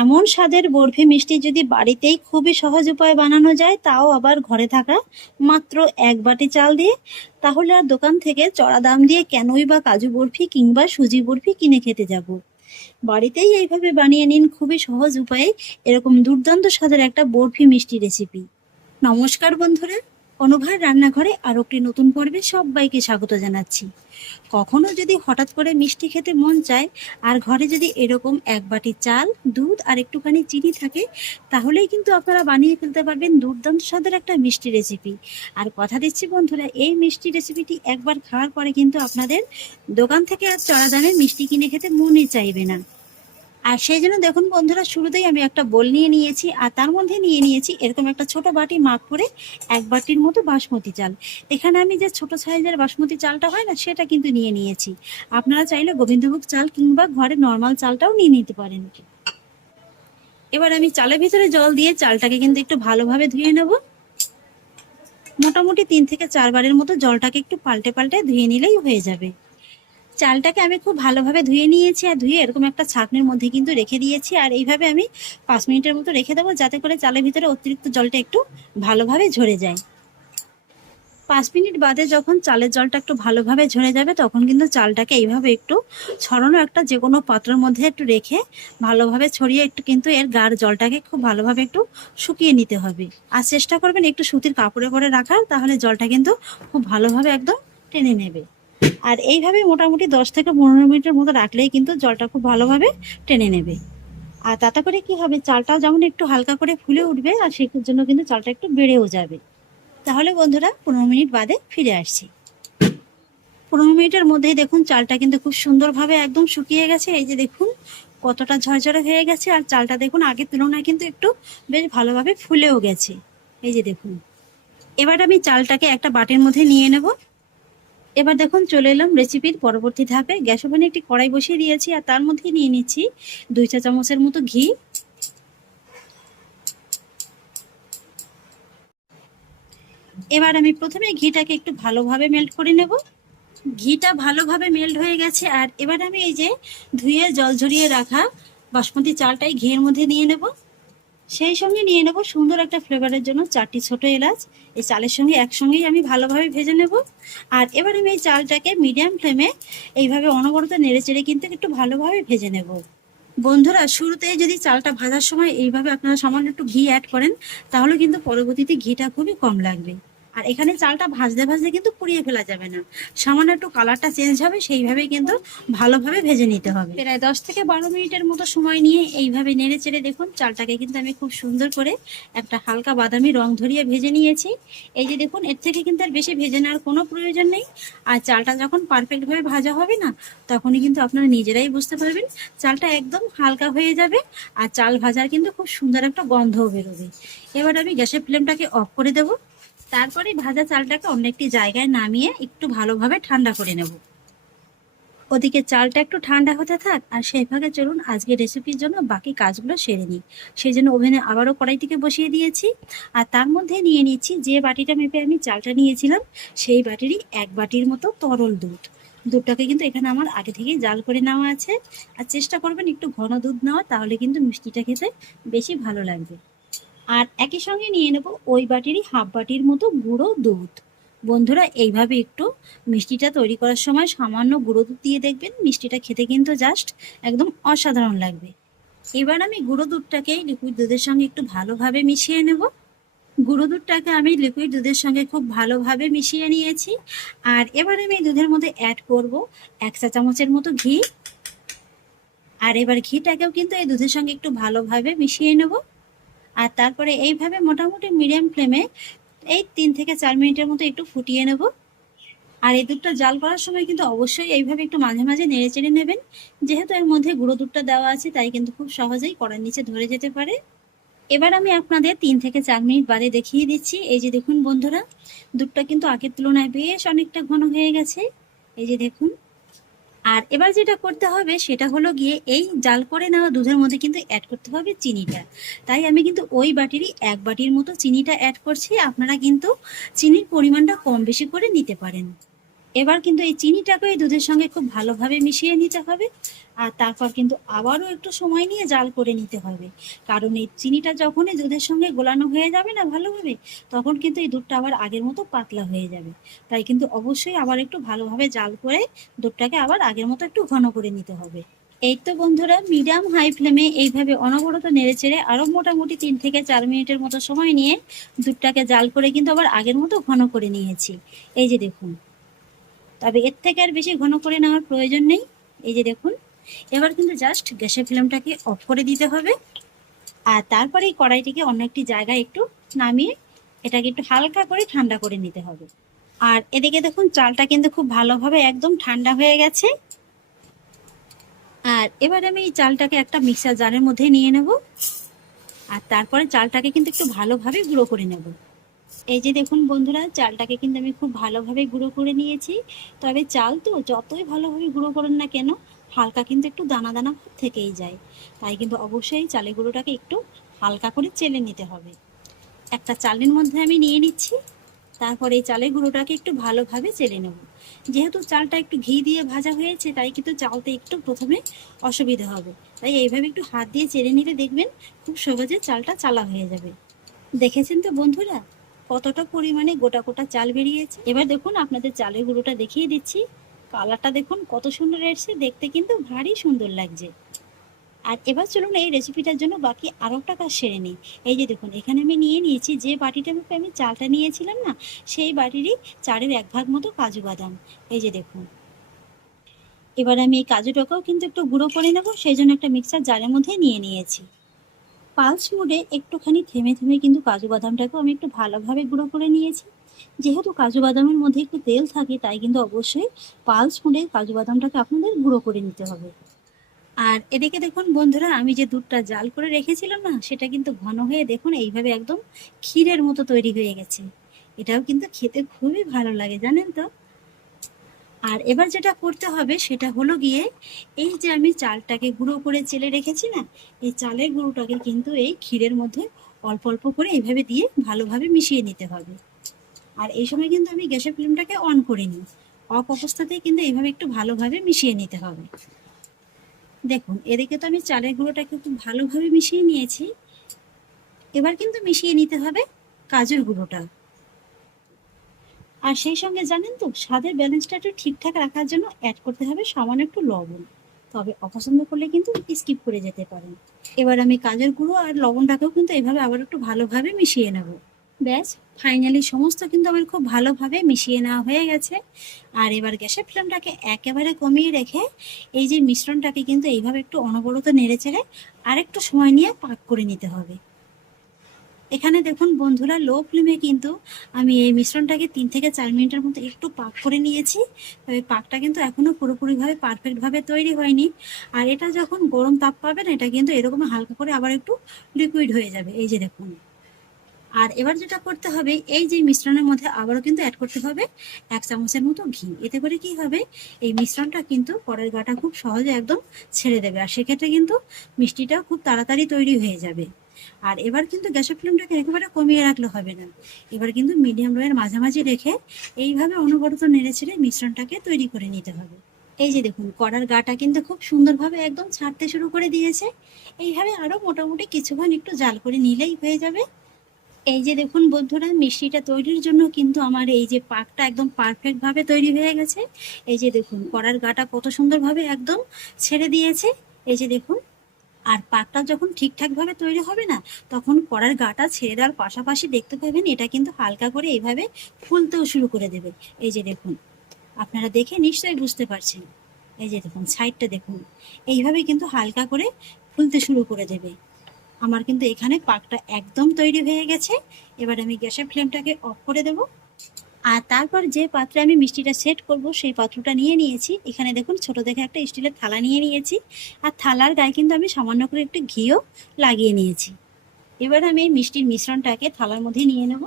এমন স্বাদের বরফি মিষ্টি যদি বাড়িতেই খুবই সহজ উপায়ে বানানো যায়, তাও আবার ঘরে থাকা মাত্র 1 বাটি চাল দিয়ে, তাহলে আর দোকান থেকে চড়া দাম দিয়ে কেনই বা কাজু বরফি কিংবা সুজি বরফি কিনে খেতে যাব। বাড়িতেই এইভাবে বানিয়ে নিন খুবই সহজ উপায়ে এরকম দুর্দান্ত স্বাদের একটা বরফি মিষ্টি রেসিপি। নমস্কার বন্ধুরা, অনুভার রান্নাঘরে আরো একটি নতুন পর্বে সবাইকে স্বাগত জানাচ্ছি। কখনো যদি হঠাৎ করে মিষ্টি খেতে মন চায় আর ঘরে যদি এরকম 1 বাটি চাল, দুধ আর একটুখানি চিনি থাকে, তাহলেই কিন্তু আপনারা বানিয়ে ফেলতে পারবেন দুর্দান্ত স্বাদের একটা মিষ্টি রেসিপি। আর কথা দিচ্ছি বন্ধুরা, এই মিষ্টি রেসিপিটি একবার খাওয়ার পরে কিন্তু আপনাদের দোকান থেকে আর চড়া দামে মিষ্টি কিনে খেতে মনই চাইবে না। আর সেই জন্য দেখুন বন্ধুরা, শুরুতেই আমি একটা বোল নিয়ে নিয়েছি আর তার মধ্যে নিয়ে নিয়েছি এরকম একটা ছোট বাটি মাপ করে 1 বাটির মতো বাসমতি চাল। এখানে আমি যে ছোট সাইজের বাসমতি চালটা হয় না, সেটা কিন্তু নিয়ে নিয়েছি। আপনারা চাইলে গোবিন্দভোগ চাল কিংবা ঘরে নর্মাল চালটাও নিয়ে নিতে পারেন। এবার আমি চালের ভিতরে জল দিয়ে চালটাকে কিন্তু একটু ভালোভাবে ধুয়ে নেব। মোটামুটি 3 থেকে 4 বারের মতো জলটাকে একটু পাল্টে পাল্টে ধুয়ে নিলেই হয়ে যাবে। চালটাকে আমি খুব ভালোভাবে ধুয়ে নিয়েছি আর ধুয়ে এরকম একটা ছাঁকনির মধ্যে কিন্তু রেখে দিয়েছি। আর এইভাবে আমি 5 মিনিটের মতো রেখে দেবো, যাতে করে চালের ভিতরে অতিরিক্ত জলটা একটু ভালোভাবে ঝরে যায়। 5 মিনিট বাদে যখন চালের জলটা একটু ভালোভাবে ঝরে যাবে, তখন কিন্তু চালটাকে এইভাবে একটু ছড়ানো একটা যে কোনো পাত্রের মধ্যে একটু রেখে ভালোভাবে ছড়িয়ে একটু কিন্তু এর গাঢ় জলটাকে খুব ভালোভাবে একটু শুকিয়ে নিতে হবে। আর চেষ্টা করবেন একটু সুতির কাপড়ে করে রাখার, তাহলে জলটা কিন্তু খুব ভালোভাবে একদম টেনে নেবে। আর এইভাবে মোটামুটি 10 থেকে 15 মিনিটের মতো রাখলেই কিন্তু জলটা খুব ভালোভাবে টেনে নেবে। আর তাতে করে কি হবে, চালটাও যেমন একটু হালকা করে ফুলে উঠবে আর সেই জন্য কিন্তু চালটা একটু বেড়েও যাবে। তাহলে বন্ধুরা 15 মিনিট বাদে ফিরে আসছি। 15 মিনিটের মধ্যেই দেখুন চালটা কিন্তু খুব সুন্দরভাবে একদম শুকিয়ে গেছে। এই যে দেখুন কতটা ঝরঝরে হয়ে গেছে, আর চালটা দেখুন আগের তুলনায় কিন্তু একটু বেশ ভালোভাবে ফুলেও গেছে। এই যে দেখুন, এবার আমি চালটাকে একটা বাটির মধ্যে নিয়ে নেব। এবার দেখুন চলে এলাম রেসিপির পরবর্তী ধাপে। গ্যাস ওভেনে একটি কড়াই বসিয়ে দিয়েছি আর তার মধ্যে নিয়ে নিচ্ছি 2 চা চামচের মতো ঘি। এবার আমি প্রথমে ঘিটাকে একটু ভালোভাবে মেল্ট করে নেব। ঘিটা ভালোভাবে মেল্ট হয়ে গেছে, আর এবার আমি এই যে ধুয়ে জল ঝরিয়ে রাখা বাসমতি চালটাই ঘিয়ের মধ্যে নিয়ে নেব। সেই সঙ্গে নিয়ে নেব সুন্দর একটা ফ্লেভারের জন্য 4টি ছোট এলাচ। এই চালের সঙ্গে একসঙ্গেই আমি ভালোভাবে ভেজে নেব। আর এবার আমি এই চালটাকে মিডিয়াম ফ্লেমে এইভাবে অনবরত নেড়ে চেড়ে কিন্তু একটু ভালোভাবে ভেজে নেব। বন্ধুরা, শুরুতেই যদি চালটা ভাজার সময় এইভাবে আপনারা সামান্য একটু ঘি অ্যাড করেন, তাহলে কিন্তু পরবর্তীতে ঘিটা খুবই কম লাগবে। আর এখানে চালটা ভাজতে ভাজতে কিন্তু পুড়িয়ে ফেলা যাবে না, সামান্য একটু কালারটা চেঞ্জ হবে, সেইভাবেই কিন্তু ভালোভাবে ভেজে নিতে হবে। প্রায় 10 থেকে 12 মিনিটের মতো সময় নিয়ে এইভাবে নেড়ে চেড়ে দেখুন চালটাকে কিন্তু আমি খুব সুন্দর করে একটা হালকা বাদামি রং ধরিয়ে ভেজে নিয়েছি। এই যে দেখুন, এর থেকে কিন্তু আর বেশি ভেজে নেওয়ার কোনো প্রয়োজন নেই। আর চালটা যখন পারফেক্টভাবে ভাজা হবে না, তখনই কিন্তু আপনারা নিজেরাই বুঝতে পারবেন চালটা একদম হালকা হয়ে যাবে আর চাল ভাজার কিন্তু খুব সুন্দর একটা গন্ধও বেরোবে। এবার আমি গ্যাসের ফ্লেমটাকে অফ করে দেব। তারপরে ভাজা চালটাকে অন্য একটি জায়গায় নামিয়ে একটু ভালোভাবে ঠান্ডা করে নেব। ওদিকে চালটা একটু ঠান্ডা হতে থাক, আর সেই ভাগে চলুন আজকে রেসিপির জন্য বাকি কাজগুলো সেরে নিই। সেই জন্য ওভেনে আবারও কড়াইটিকে বসিয়ে দিয়েছি আর তার মধ্যে নিয়ে নিচ্ছি যে বাটিটা মেপে আমি চালটা নিয়েছিলাম, সেই বাটিরই 1 বাটির মতো তরল দুধ। দুধটাকে কিন্তু এখানে আমার আগে থেকেই জাল করে নেওয়া আছে। আর চেষ্টা করবেন একটু ঘন দুধ নেওয়া, তাহলে কিন্তু মিষ্টিটা খেতে বেশি ভালো লাগবে। আর একই সঙ্গে নিয়ে নেব ওই বাটিরই 1/2 বাটির মতো গুঁড়ো দুধ। বন্ধুরা, এইভাবে একটু মিষ্টিটা তৈরি করার সময় সামান্য গুঁড়ো দুধ দিয়ে দেখবেন, মিষ্টিটা খেতে কিন্তু জাস্ট একদম অসাধারণ লাগবে। এবার আমি গুঁড়ো দুধটাকে লিকুইড দুধের সঙ্গে একটু ভালোভাবে মিশিয়ে নেব। গুঁড়ো দুধটাকে আমি লিকুইড দুধের সঙ্গে খুব ভালোভাবে মিশিয়ে নিয়েছি। আর এবার আমি দুধের মধ্যে অ্যাড করব 1 চা চামচের মতো ঘি। আর এবার ঘিটাকেও কিন্তু এই দুধের সঙ্গে একটু ভালোভাবে মিশিয়ে নেব। আর তারপরে এইভাবে মোটামুটি মিডিয়াম ফ্লেমে এই 3 থেকে 4 মিনিটের মতো একটু ফুটিয়ে নেব। আর এই দুধটা জাল করার সময় কিন্তু অবশ্যই এইভাবে একটু মাঝে মাঝে নেড়ে চেড়ে নেবেন। যেহেতু এর মধ্যে গুঁড়ো দুধটা দেওয়া আছে, তাই কিন্তু খুব সহজেই কড়ার নিচে ধরে যেতে পারে। এবার আমি আপনাদের 3 থেকে 4 মিনিট বাদে দেখিয়ে দিচ্ছি। এই যে দেখুন বন্ধুরা, দুধটা কিন্তু আগের তুলনায় বেশ অনেকটা ঘন হয়ে গেছে। এই যে দেখুন। আর এবার যেটা করতে হবে সেটা হলো গিয়ে এই জাল করে নেওয়া দুধের মধ্যে কিন্তু অ্যাড করতে হবে চিনিটা। তাই আমি কিন্তু ওই বাটিরই 1 বাটির মতো চিনিটা অ্যাড করছি। আপনারা কিন্তু চিনির পরিমাণটা কম বেশি করে নিতে পারেন। এবার কিন্তু এই চিনিটাকে এই দুধের সঙ্গে খুব ভালোভাবে মিশিয়ে নিতে হবে। আর তারপর কিন্তু আবারও একটু সময় নিয়ে জাল করে নিতে হবে, কারণ এই চিনিটা যখন এই দুধের সঙ্গে গোলানো হয়ে যাবে না ভালোভাবে, তখন কিন্তু এই দুধটা আবার আগের মতো পাতলা হয়ে যাবে। তাই কিন্তু অবশ্যই আবার একটু ভালোভাবে জাল করে দুধটাকে আবার আগের মতো একটু ঘন করে নিতে হবে। এই তো বন্ধুরা, মিডিয়াম হাই ফ্লেমে এইভাবে অনবরত নেড়েচেড়ে আরও মোটামুটি 3 থেকে 4 মিনিটের মতো সময় নিয়ে দুধটাকে জাল করে কিন্তু আবার আগের মতো ঘন করে নিয়েছি। এই যে দেখুন, তবে এর থেকে আর বেশি ঘন করে নেওয়ার প্রয়োজন নেই। এই যে দেখুন, এবার কিন্তু জাস্ট গ্যাসের ফ্লেমটাকে অফ করে দিতে হবে। আর তারপরে এই কড়াইটিকে অন্য একটি জায়গায় একটু নামিয়ে এটাকে একটু হালকা করে ঠান্ডা করে নিতে হবে। আর এদিকে দেখুন, চালটা কিন্তু খুব ভালোভাবে একদম ঠান্ডা হয়ে গেছে। আর এবার আমি এই চালটাকে একটা মিক্সার জারের মধ্যে নিয়ে নেব। আর তারপরে চালটাকে কিন্তু একটু ভালোভাবে গুঁড়ো করে নেব। এই যে দেখুন বন্ধুরা, চালটাকে কিন্তু আমি খুব ভালোভাবে গুঁড়ো করে নিয়েছি। তবে চাল তো যতই ভালোভাবে গুঁড়ো করেন না কেন, হালকা কিন্তু একটু দানা দানা ভাব থেকেই যায়। তাই কিন্তু অবশ্যই চালের গুঁড়োটাকে একটু হালকা করে চেলে নিতে হবে। একটা চালের মধ্যে আমি নিয়ে নিচ্ছি। তারপর এই চালের গুঁড়োটাকে একটু ভালোভাবে চেলে নেব। যেহেতু চালটা একটু ঘি দিয়ে ভাজা হয়েছে, তাই কিন্তু চালতে একটু প্রথমে অসুবিধা হবে। তাই এইভাবে একটু হাত দিয়ে চেলে নিলে দেখবেন খুব সহজে চালটা চালা হয়ে যাবে। দেখেছেন তো বন্ধুরা, কতটা পরিমাণে গোটা গোটা চাল বেরিয়েছে। এবার দেখুন, আপনাদের চালের গুঁড়োটা দেখিয়ে দিচ্ছি। কালারটা দেখুন কত সুন্দর এসেছে, দেখতে কিন্তু ভারী সুন্দর লাগছে। আর এবার চলুন এই রেসিপিটার জন্য বাকি আরও একটা কাজ সেরে নিই। এই যে দেখুন, এখানে আমি নিয়ে নিয়েছি যে বাটিটার মধ্যে আমি চালটা নিয়েছিলাম না, সেই বাটিরই 1/4 মতো কাজু বাদাম। এই যে দেখুন, এবার আমি এই কাজুটাকেও কিন্তু একটু গুঁড়ো করে নেবো, সেই জন্য একটা মিক্সার জারের মধ্যে নিয়ে নিয়েছি। পালস মোডে একটুখানি থেমে থেমে কিন্তু কাজু বাদামটাকেও আমি একটু ভালোভাবে গুঁড়ো করে নিয়েছি। যেহেতু কাজু বাদামের মধ্যে একটু তেল থাকে, তাই কিন্তু অবশ্যই পালস মোডে কাজু বাদামটাকে আপনাদের গুঁড়ো করে নিতে হবে। আর এদিকে দেখুন বন্ধুরা, আমি যে দুধটা জাল করে রেখেছিলাম না, সেটা কিন্তু ঘন হয়ে দেখুন এইভাবে একদম ক্ষীরের মতো তৈরি হয়ে গেছে। এটাও কিন্তু খেতে খুবই ভালো লাগে, জানেন তো। আর এবার যেটা করতে হবে সেটা হলো গিয়ে, এই যে আমি চালটাকে গুঁড়ো করে চেলে রেখেছি না, এই চালের গুঁড়োটাকে কিন্তু এই ক্ষীরের মধ্যে অল্প অল্প করে এইভাবে দিয়ে ভালোভাবে মিশিয়ে নিতে হবে। আর এই সময় কিন্তু আমি গ্যাসের ফ্লেমটাকে অন করিনি, অফ অবস্থাতেই কিন্তু এইভাবে একটু ভালোভাবে মিশিয়ে নিতে হবে। দেখুন, এদিকে তো আমি চালের গুঁড়োটাকে খুব ভালোভাবে মিশিয়ে নিয়েছি। এবার কিন্তু মিশিয়ে নিতে হবে কাজুর গুঁড়োটা। আর সেই সঙ্গে জানেন তো, স্বাদের ব্যালেন্সটা একটু ঠিকঠাক রাখার জন্য অ্যাড করতে হবে সামান্য একটু লবণ। তবে অপছন্দ করলে কিন্তু স্কিপ করে যেতে পারেন। এবার আমি কাজুর গুঁড়ো আর লবণটাকেও কিন্তু এভাবে আবার একটু ভালোভাবে মিশিয়ে নেব। ব্যাস, ফাইনালি সমস্ত কিন্তু আমার খুব ভালোভাবে মিশিয়ে নেওয়া হয়ে গেছে। আর এবার গ্যাসের ফ্লেমটাকে একেবারে কমিয়ে রেখে এই যে মিশ্রণটাকে কিন্তু এইভাবে একটু অনবরত নেড়ে চেড়ে আরেকটু সময় নিয়ে পাক করে নিতে হবে। এখানে দেখুন বন্ধুরা, লো ফ্লেমে কিন্তু আমি এই মিশ্রণটাকে 3 থেকে 4 মিনিটের মতো একটু পাক করে নিয়েছি। তবে পাকটা কিন্তু এখনও পুরোপুরিভাবে পারফেক্টভাবে তৈরি হয়নি। আর এটা যখন গরম তাপ পাবেন, এটা কিন্তু এরকম হালকা করে আবার একটু লিকুইড হয়ে যাবে। এই যে দেখুন। আর এবার যেটা করতে হবে, এই যে মিশ্রণের মধ্যে আবারও কিন্তু অ্যাড করতে হবে 1 চামচের মতো ঘি। এতে করে কি হবে, এই মিশ্রণটা কিন্তু কড়াইয়ের গাটা খুব সহজে একদম ছেড়ে দেবে। আর সেক্ষেত্রে কিন্তু মিষ্টিটা খুব তাড়াতাড়ি তৈরি হয়ে যাবে। আর এবার কিন্তু গ্যাসের ফ্লেমটাকে একেবারে কমিয়ে রাখলে হবে না। এবার কিন্তু মিডিয়াম লোয়ের মাঝামাঝি রেখে এইভাবে অনবরত নেড়ে ছেড়ে মিশ্রণটাকে তৈরি করে নিতে হবে। এই যে দেখুন, কড়ার গাটা কিন্তু খুব সুন্দরভাবে একদম ছাড়তে শুরু করে দিয়েছে। এইভাবে আরও মোটামুটি কিছুক্ষণ একটু জাল করে নিলেই হয়ে যাবে। এই যে দেখুন বন্ধুরা, মিষ্টিটা তৈরির জন্য কিন্তু আমার এই যে পাকটা একদম পারফেক্টভাবে তৈরি হয়ে গেছে। এই যে দেখুন, কড়ার গাটা কত সুন্দরভাবে একদম ছেড়ে দিয়েছে। এই যে দেখুন, আর পাকটা যখন ঠিকঠাকভাবে তৈরি হবে না, তখন কড়ার গাটা ছেড়ে দেওয়ার পাশাপাশি দেখতে পাবেন এটা কিন্তু হালকা করে এইভাবে ফুলতেও শুরু করে দেবে। এই যে দেখুন, আপনারা দেখে নিশ্চয়ই বুঝতে পারছেন। এই যে দেখুন, সাইডটা দেখুন, এইভাবে কিন্তু হালকা করে ফুলতে শুরু করে দেবে। আমার কিন্তু এখানে পাকটা একদম তৈরি হয়ে গেছে। এবার আমি গ্যাসের ফ্লেমটাকে অফ করে দেব। আর তারপর যে পাত্রে আমি মিষ্টিটা সেট করব, সেই পাত্রটা নিয়ে নিয়েছি। এখানে দেখুন, ছোট দেখে একটা স্টিলের থালা নিয়ে নিয়েছি। আর থালার গায়ে কিন্তু আমি সামান্য করে একটু ঘিও লাগিয়ে নিয়েছি। এবার আমি এই মিষ্টির মিশ্রণটাকে থালার মধ্যে নিয়ে নেব।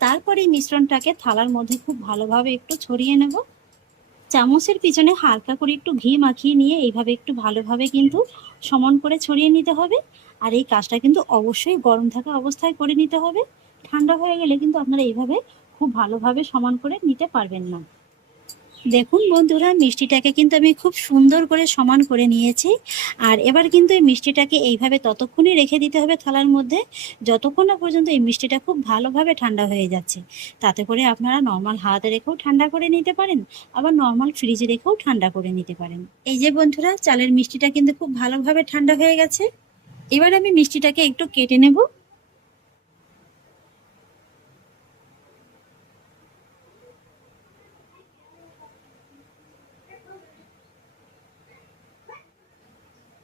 তারপর এই মিশ্রণটাকে থালার মধ্যে খুব ভালোভাবে একটু ছড়িয়ে নেব। চামচের পিছনে হালকা করে একটু ঘি মাখিয়ে নিয়ে এইভাবে একটু ভালোভাবে কিন্তু সমান করে ছড়িয়ে নিতে হবে। আর এই কাজটা কিন্তু অবশ্যই গরম থাকা অবস্থায় করে নিতে হবে। ঠান্ডা হয়ে গেলে কিন্তু আপনারা এইভাবে খুব ভালোভাবে সমান করে নিতে পারবেন না। দেখুন বন্ধুরা, মিষ্টিটাকে কিন্তু আমি খুব সুন্দর করে সমান করে নিয়েছি। আর এবার কিন্তু এই মিষ্টিটাকে এইভাবে ততক্ষণই রেখে দিতে হবে থালার মধ্যে, যতক্ষণ না পর্যন্ত এই মিষ্টিটা খুব ভালোভাবে ঠান্ডা হয়ে যাচ্ছে। তাতে করে আপনারা নর্মাল হাতে রেখেও ঠান্ডা করে নিতে পারেন, আবার নর্মাল ফ্রিজে রেখেও ঠান্ডা করে নিতে পারেন। এই যে বন্ধুরা, চালের মিষ্টিটা কিন্তু খুব ভালোভাবে ঠান্ডা হয়ে গেছে। এবার আমি মিষ্টিটাকে একটু কেটে নেব।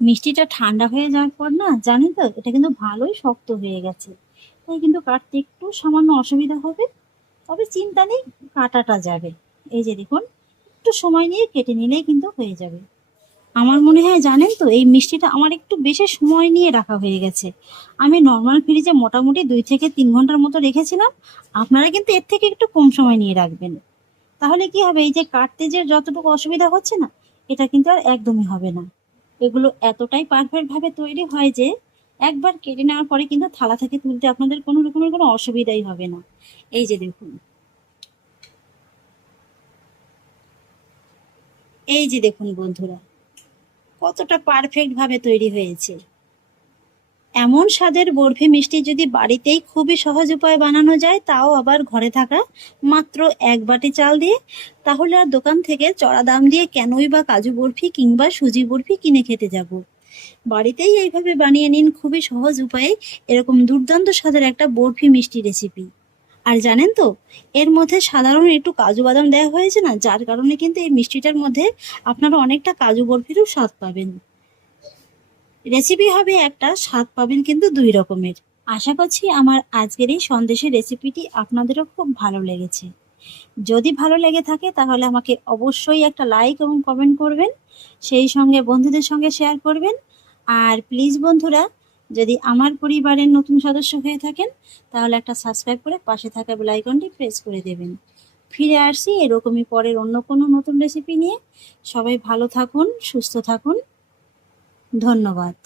মিষ্টিটা ঠান্ডা হয়ে যাওয়ার পর না, জানেন তো, এটা কিন্তু ভালোই শক্ত হয়ে গেছে। তাই কিন্তু কাটতে একটু সামান্য অসুবিধা হবে, তবে চিন্তা নেই, কাটাটা যাবে। এই যে দেখুন, একটু সময় নিয়ে কেটে নিলেই কিন্তু হয়ে যাবে। আমার মনে হয় জানেন তো, এই মিষ্টিটা আমার একটু বেশি সময় নিয়ে রাখা হয়ে গেছে। আমি নর্মাল ফ্রিজে মোটামুটি 2 থেকে 3 ঘন্টার মতো রেখেছিলাম। আপনারা কিন্তু এর থেকে একটু কম সময় নিয়ে রাখবেন। তাহলে কি হবে, এই যে কাটতে যে যতটুকু অসুবিধা হচ্ছে না, এটা কিন্তু আর একদমই হবে না। এগুলো এতটাই পারফেক্ট ভাবে তৈরি হয় যে একবার কেটে নেওয়ার পরে কিন্তু থালা থেকে তুলতে আপনাদের কোনো রকমের কোনো অসুবিধাই হবে না। এই যে দেখুন, এই যে দেখুন বন্ধুরা, কতটা পারফেক্ট ভাবে তৈরি হয়েছে। এমন স্বাদের বরফি মিষ্টি যদি বাড়িতেই খুবই সহজ উপায়ে বানানো যায়, তাও আবার ঘরে থাকা মাত্র 1 বাটি চাল দিয়ে, তাহলে আর দোকান থেকে চড়া দাম দিয়ে কেনই বা কাজু বরফি কিংবা সুজি বরফি কিনে খেতে যাব। বাড়িতেই এইভাবে বানিয়ে নিন খুবই সহজ উপায়ে এরকম দুর্দান্ত স্বাদের একটা বরফি মিষ্টি রেসিপি। আর জানেন তো, এর মধ্যে সাধারণ একটু কাজু বাদাম দেওয়া হয়েছে না, যার কারণে কিন্তু এই মিষ্টিটার মধ্যে আপনারা অনেকটা কাজু বরফিরও স্বাদ পাবেন। রেসিপি হবে একটা, স্বাদ পাবেন কিন্তু 2 রকমের। আশা করছি আমার আজকের এই সন্দেশের রেসিপিটি আপনাদেরও খুব ভালো লেগেছে। যদি ভালো লেগে থাকে তাহলে আমাকে অবশ্যই একটা লাইক এবং কমেন্ট করবেন, সেই সঙ্গে বন্ধুদের সঙ্গে শেয়ার করবেন। আর প্লিজ বন্ধুরা, যদি আমার পরিবারের নতুন সদস্য হয়ে থাকেন তাহলে একটা সাবস্ক্রাইব করে পাশে থাকা বেল আইকনটি প্রেস করে দেবেন। ফিরে আসছি এরকমই পরের অন্য কোনো নতুন রেসিপি নিয়ে। সবাই ভালো থাকুন, সুস্থ থাকুন। ধন্যবাদ।